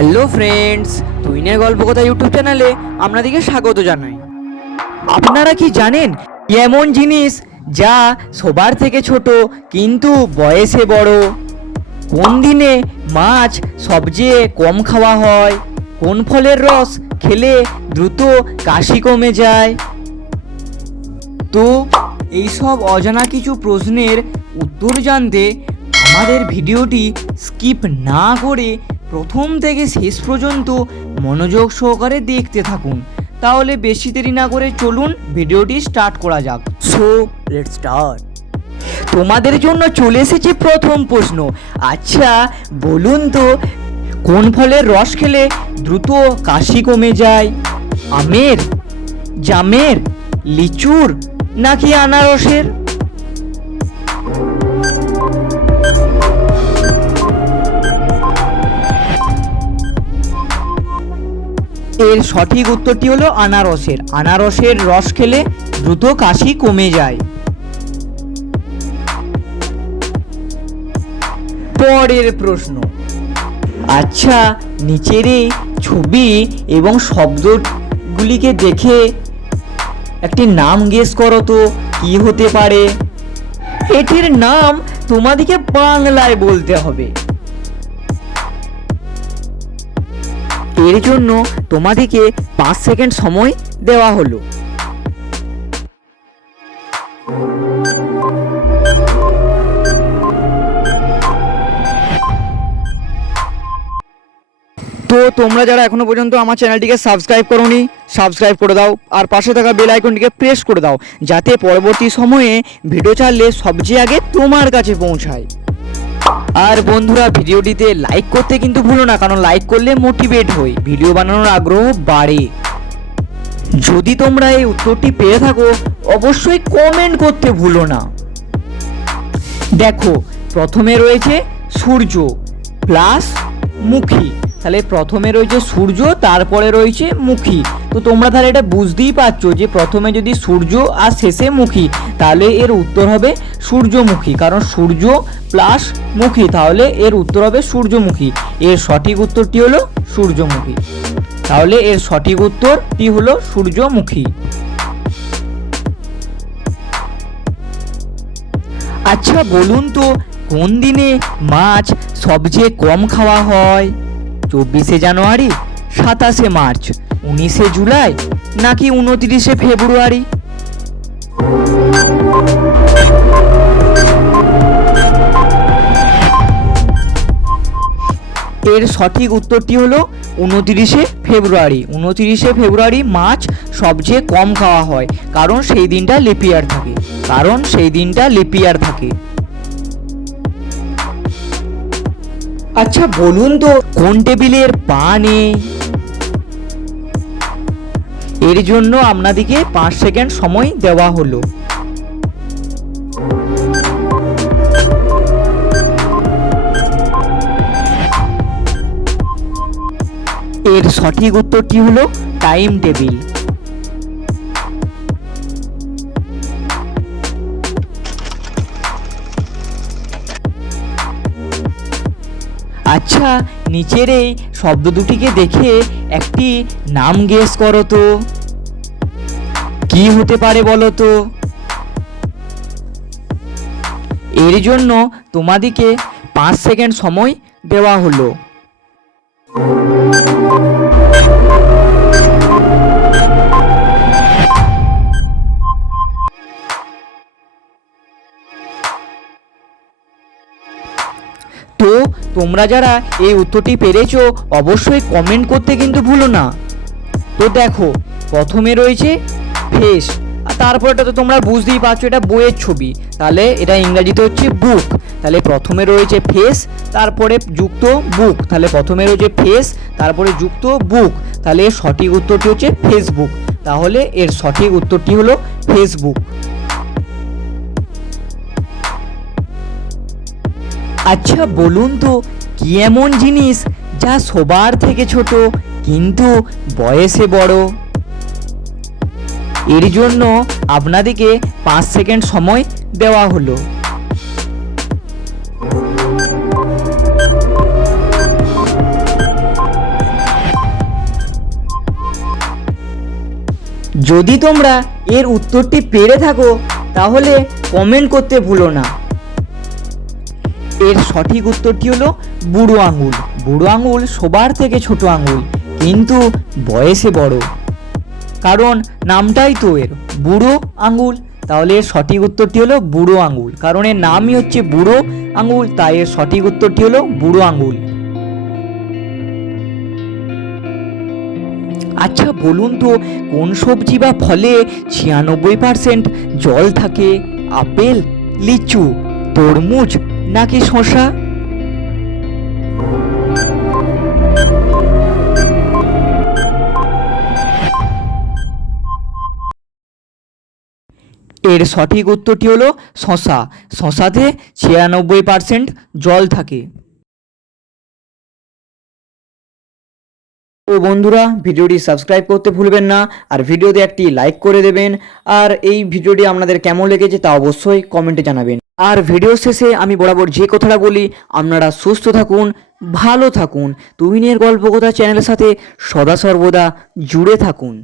Hello friends তুইনের গল্প কথা YouTube চ্যানেলে আপনাদেরকে স্বাগত জানাই। আপনারা কি জানেন, এমন জিনিস যা সবার থেকে ছোট কিন্তু বয়সে বড়? কোন দিনে মাছ সবচেয়ে কম খাওয়া হয়? কোন ফলের রস খেলে দ্রুত কাশি কমে যায়? তো, এইসব অজানা কিছু প্রশ্নের উত্তর জানতে আমাদের ভিডিওটি স্কিপ না করে প্রথম থেকে শেষ পর্যন্ত মনোযোগ সহকারে দেখতে থাকুন। তাহলে বেশি দেরি না করে চলুন ভিডিওটি স্টার্ট করা যাক। সো লেট স্টার্ট তোমাদের জন্য চলে এসেছে প্রথম প্রশ্ন। আচ্ছা বলুন তো কোন ফলের রস খেলে দ্রুত কাশি কমে যায়? আমের জামের লিচুর নাকি আনারসের? এর সঠিক উত্তরটি হলো আনারসের। আনারসের রস খেলে দ্রুত কাশি কমে যায়। পরের প্রশ্ন। আচ্ছা নিচের এই ছবি এবং শব্দগুলিকে দেখে একটি নাম গেস করো তো, কি হতে পারে? এটির নাম তোমাদেরকে বাংলায় বলতে হবে। এর জন্য তোমাদেরকে পাঁচ সেকেন্ড সময় দেওয়া হলো। তো তোমরা যারা এখনও পর্যন্ত আমার চ্যানেলটিকে সাবস্ক্রাইব করোনি, সাবস্ক্রাইব করে দাও আর পাশে থাকা বেল আইকনটিকে প্রেস করে দাও, যাতে পরবর্তী সময়ে ভিডিও ছাড়লে সবচেয়ে আগে তোমার কাছে পৌঁছায়। আর বন্ধুরা, ভিডিওটিতে লাইক করতে কিন্তু ভুলো না, কারণ লাইক করলে মোটিভেট হই। ভিডিও বানানোর আগ্রহ বাড়ে। যদি তোমরা এই উত্তরটি পেয়ে থাকো, অবশ্যই কমেন্ট করতে ভুলো না। দেখো, প্রথমে রয়েছে সূর্য প্লাস মুখী। তাহলে প্রথমে রয়েছে সূর্য, তারপরে রয়েছে মুখী। তো তোমরা তাহলে এটা বুঝতেই পারছ যে প্রথমে যদি সূর্য আর শেষে মুখী, তাহলে এর উত্তর হবে সূর্যমুখী। কারণ সূর্য প্লাস মুখী, তাহলে এর উত্তর হবে সূর্যমুখী। এর সঠিক উত্তরটি হলো সূর্যমুখী। তাহলে এর সঠিক উত্তরটি হলো সূর্যমুখী। আচ্ছা বলুন তো, কোন দিনে মাছ সবচেয়ে কম খাওয়া হয়? চব্বিশে জানুয়ারি, সাতাশে মার্চ। উনিশে জুলাই নাকি উনত্রিশে ফেব্রুয়ারি? এর সঠিক উত্তরটি হলো উনতিরিশে ফেব্রুয়ারি। উনতিরিশে ফেব্রুয়ারি মাছ সবচেয়ে কম খাওয়া হয়, কারণ সেই দিনটা লিপিয়ার থাকে। কারণ সেই দিনটা লিপিয়ার থাকে। আচ্ছা বলুন তো, কোন টেবিলের পা নেই? এর জন্য আপনাদেরকে পাঁচ সেকেন্ড সময় দেওয়া হলো। এর সঠিক উত্তরটি হলো টাইম টেবিল আচ্ছা নিচের এই শব্দ দুটিকে দেখে একটি নাম গেস করো তো। কি হতে পারে বলো তো? এর জন্য তোমাদিকে পাঁচ সেকেন্ড সময় দেওয়া হলো। তো তোমরা যারা এই উত্তরটি পেরেছ, অবশ্যই কমেন্ট করতে কিন্তু ভুলো না। তো দেখো, প্রথমে রয়েছে ফেস আর তারপরটা তো তোমরা বুঝতেই পারছ, এটা বইয়ের ছবি। তাহলে এটা ইংরাজিতে হচ্ছে বুক তাহলে প্রথমে রয়েছে ফেস তারপরে যুক্ত বুক তাহলে প্রথমে রয়েছে ফেস তারপরে যুক্ত বুক তাহলে সঠিক উত্তরটি হচ্ছে ফেসবুক তাহলে এর সঠিক উত্তরটি হলো ফেসবুক আচ্ছা বলুন তো, কি এমন জিনিস যা সবার থেকে ছোট কিন্তু বয়সে বড়? এর জন্য আপনাদেরকে পাঁচ সেকেন্ড সময় দেওয়া হলো। যদি তোমরা এর উত্তরটি পেরে থাকো, তাহলে কমেন্ট করতে ভুলো না। এর সঠিক উত্তরটি হলো? বুড়ো আঙুল। বুড়ো আঙুল সবার থেকে ছোট আঙুল, কিন্তু বয়সে বড়। কারণ নামটাই তো এর, বুড়ো আঙুল। তাহলে এর সঠিক উত্তরটি হলো বুড়ো আঙুল। কারণ এর নামই হচ্ছে বুড়ো আঙুল, তাই এর সঠিক উত্তরটি হলো বুড়ো আঙুল। আচ্ছা বলুন তো, কোন সবজি বা ফলে ছিয়ানব্বই পার্সেন্ট জল থাকে? আপেল, লিচু, তরমুজ নাকি শসা এর সঠিক উত্তরটি হলো শশা। শশাতে ছিয়ানব্বই পার্সেন্ট জল থাকে। ও বন্ধুরা, ভিডিওটি সাবস্ক্রাইব করতে ভুলবেন না, আর ভিডিওতে একটি লাইক করে দেবেন। আর এই ভিডিওটি আপনাদের কেমন লেগেছে তা অবশ্যই কমেন্টে জানাবেন। আর ভিডিও শেষে আমি বরাবর যে কথাটা বলি, আপনারা সুস্থ থাকুন, ভালো থাকুন। তুমিনের গল্প কথা চ্যানেলের সাথে সদা সর্বদা জুড়ে থাকুন।